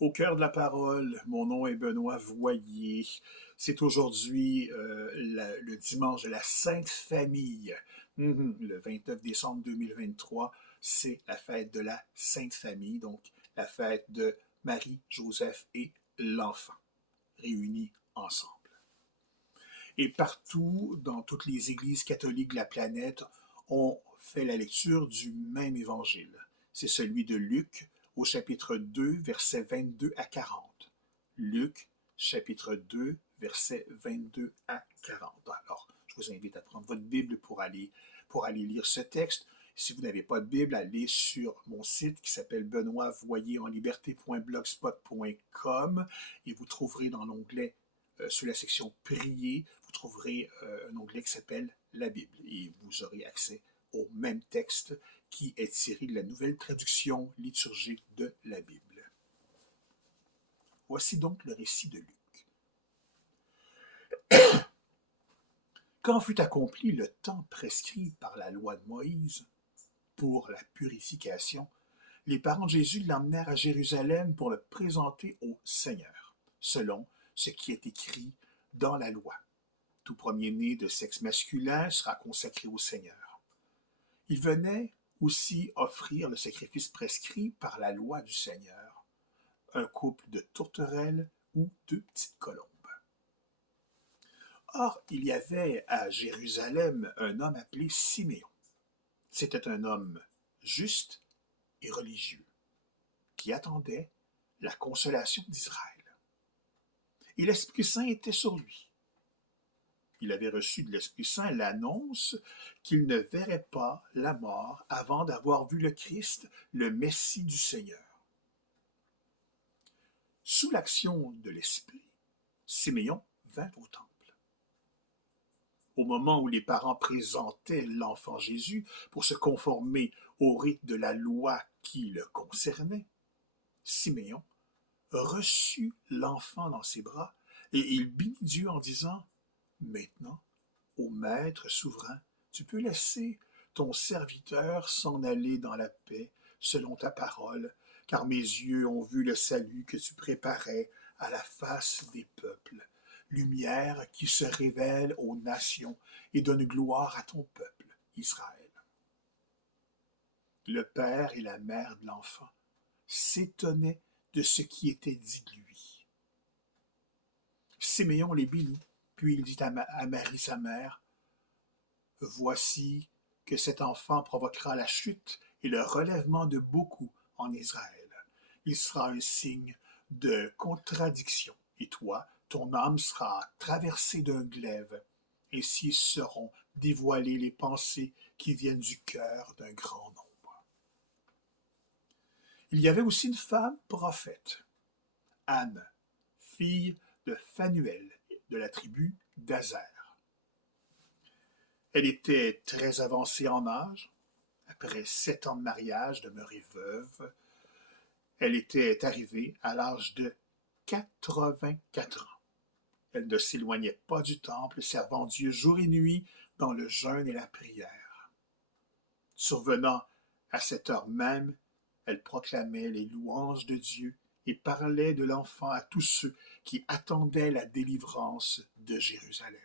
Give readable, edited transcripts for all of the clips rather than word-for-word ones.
Au cœur de la parole, mon nom est Benoît Voyer. C'est aujourd'hui le dimanche de la Sainte Famille. Le 29 décembre 2023, c'est la fête de la Sainte Famille, donc la fête de Marie, Joseph et l'enfant, réunis ensemble. Et partout, dans toutes les églises catholiques de la planète, on fait la lecture du même évangile. C'est celui de Luc au chapitre 2, versets 22 à 40. Luc, chapitre 2, versets 22 à 40. Alors, je vous invite à prendre votre Bible pour aller lire ce texte. Si vous n'avez pas de Bible, allez sur mon site qui s'appelle benoitvoyerenliberté.blogspot.com et vous trouverez dans l'onglet sur la section Prier, vous trouverez un onglet qui s'appelle la Bible et vous aurez accès au même texte qui est tiré de la nouvelle traduction liturgique de la Bible. Voici donc le récit de Luc. Quand fut accompli le temps prescrit par la loi de Moïse pour la purification, les parents de Jésus l'emmenèrent à Jérusalem pour le présenter au Seigneur, selon ce qui est écrit dans la loi. Tout premier-né de sexe masculin sera consacré au Seigneur. Il venait aussi offrir le sacrifice prescrit par la loi du Seigneur, un couple de tourterelles ou deux petites colombes. Or, il y avait à Jérusalem un homme appelé Siméon. C'était un homme juste et religieux qui attendait la consolation d'Israël. Et l'Esprit Saint était sur lui. Il avait reçu de l'Esprit Saint l'annonce qu'il ne verrait pas la mort avant d'avoir vu le Christ, le Messie du Seigneur. Sous l'action de l'Esprit, Siméon vint au temple. Au moment où les parents présentaient l'enfant Jésus pour se conformer au rite de la loi qui le concernait, Siméon reçut l'enfant dans ses bras et il bénit Dieu en disant « Maintenant, ô Maître souverain, tu peux laisser ton serviteur s'en aller dans la paix selon ta parole, car mes yeux ont vu le salut que tu préparais à la face des peuples, lumière qui se révèle aux nations et donne gloire à ton peuple, Israël. » Le père et la mère de l'enfant s'étonnaient de ce qui était dit de lui. Siméon les bénit, puis il dit à Marie sa mère, « Voici que cet enfant provoquera la chute et le relèvement de beaucoup en Israël. Il sera un signe de contradiction, et toi, ton âme sera traversée d'un glaive. Ainsi seront dévoilées les pensées qui viennent du cœur d'un grand nombre. » Il y avait aussi une femme prophète, Anne, fille de Phanuel, de la tribu d'Aser. Elle était très avancée en âge. Après 7 ans de mariage, demeurée veuve, elle était arrivée à l'âge de 84 ans. Elle ne s'éloignait pas du temple, servant Dieu jour et nuit dans le jeûne et la prière. Survenant à cette heure même, elle proclamait les louanges de Dieu et parlait de l'enfant à tous ceux qui attendaient la délivrance de Jérusalem.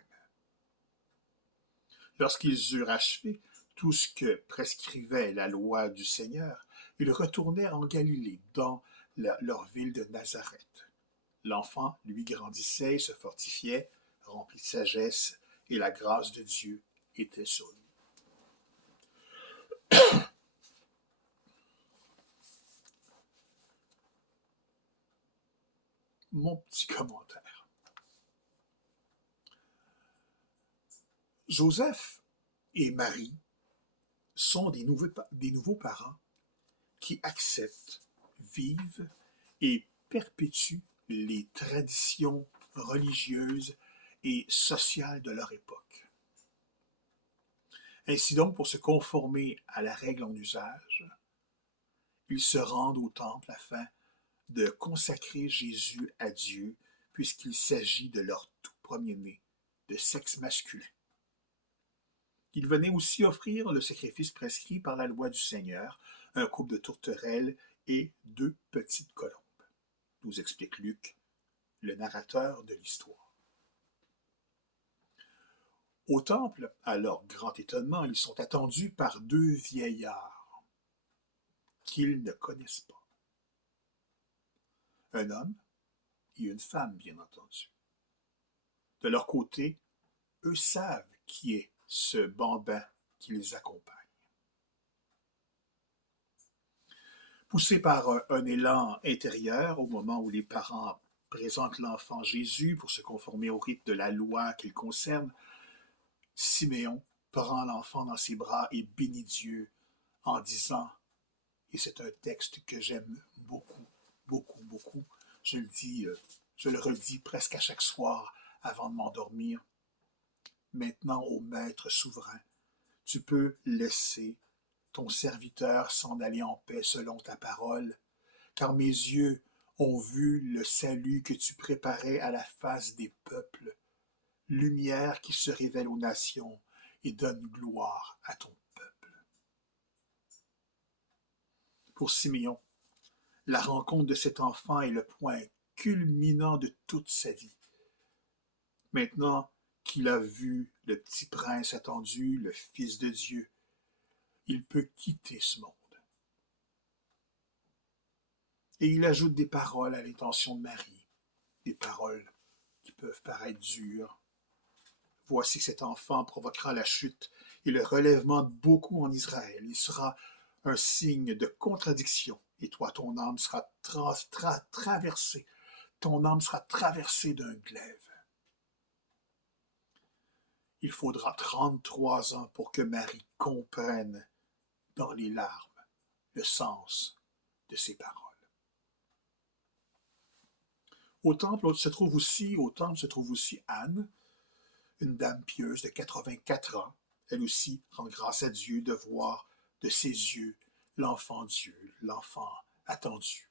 Lorsqu'ils eurent achevé tout ce que prescrivait la loi du Seigneur, ils retournèrent en Galilée, dans leur ville de Nazareth. L'enfant, lui, grandissait et se fortifiait, rempli de sagesse, et la grâce de Dieu était sur lui. Mon petit commentaire. Joseph et Marie sont des nouveaux parents qui acceptent, vivent et perpétuent les traditions religieuses et sociales de leur époque. Ainsi donc, pour se conformer à la règle en usage, ils se rendent au temple afin de consacrer Jésus à Dieu, puisqu'il s'agit de leur tout premier-né, de sexe masculin. Ils venaient aussi offrir le sacrifice prescrit par la loi du Seigneur, un couple de tourterelles et 2 petites colombes. nous explique Luc, le narrateur de l'histoire. Au temple, à leur grand étonnement, ils sont attendus par deux vieillards qu'ils ne connaissent pas. Un homme et une femme, bien entendu. De leur côté, eux savent qui est ce bambin qui les accompagne. Poussés par un élan intérieur, au moment où les parents présentent l'enfant Jésus pour se conformer au rite de la loi qu'il concerne, Siméon prend l'enfant dans ses bras et bénit Dieu en disant, et c'est un texte que j'aime beaucoup, beaucoup, beaucoup, je le redis presque à chaque soir avant de m'endormir. Maintenant, ô Maître souverain, tu peux laisser ton serviteur s'en aller en paix selon ta parole, car mes yeux ont vu le salut que tu préparais à la face des peuples, lumière qui se révèle aux nations et donne gloire à ton peuple. Pour Siméon, la rencontre de cet enfant est le point culminant de toute sa vie. Maintenant qu'il a vu le petit prince attendu, le Fils de Dieu, il peut quitter ce monde. Et il ajoute des paroles à l'intention de Marie, des paroles qui peuvent paraître dures. Voici cet enfant provoquera la chute et le relèvement de beaucoup en Israël. Il sera un signe de contradiction. Et toi, ton âme sera traversée. Ton âme sera traversée d'un glaive. Il faudra 33 ans pour que Marie comprenne dans les larmes le sens de ces paroles. Au temple se trouve aussi Anne, une dame pieuse de 84 ans. Elle aussi rend grâce à Dieu de voir de ses yeux l'enfant Dieu, l'enfant attendu.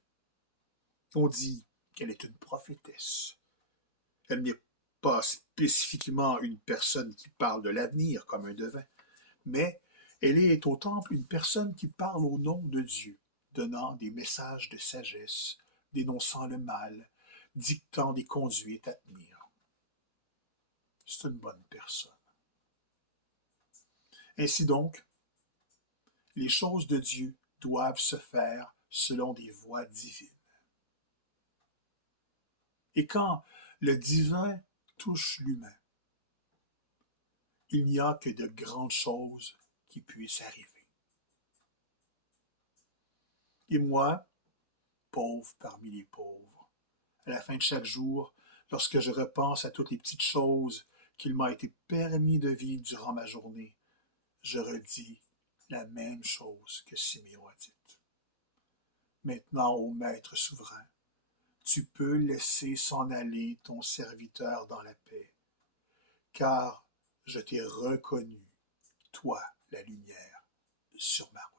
On dit qu'elle est une prophétesse. Elle n'est pas spécifiquement une personne qui parle de l'avenir comme un devin, mais elle est au temple une personne qui parle au nom de Dieu, donnant des messages de sagesse, dénonçant le mal, dictant des conduites à tenir. C'est une bonne personne. Ainsi donc, les choses de Dieu doivent se faire selon des voies divines. Et quand le divin touche l'humain, il n'y a que de grandes choses qui puissent arriver. Et moi, pauvre parmi les pauvres, à la fin de chaque jour, lorsque je repense à toutes les petites choses qu'il m'a été permis de vivre durant ma journée, je redis la même chose que Siméon a dite. Maintenant, ô Maître souverain, tu peux laisser s'en aller ton serviteur dans la paix, car je t'ai reconnu, toi, la lumière, sur ma route.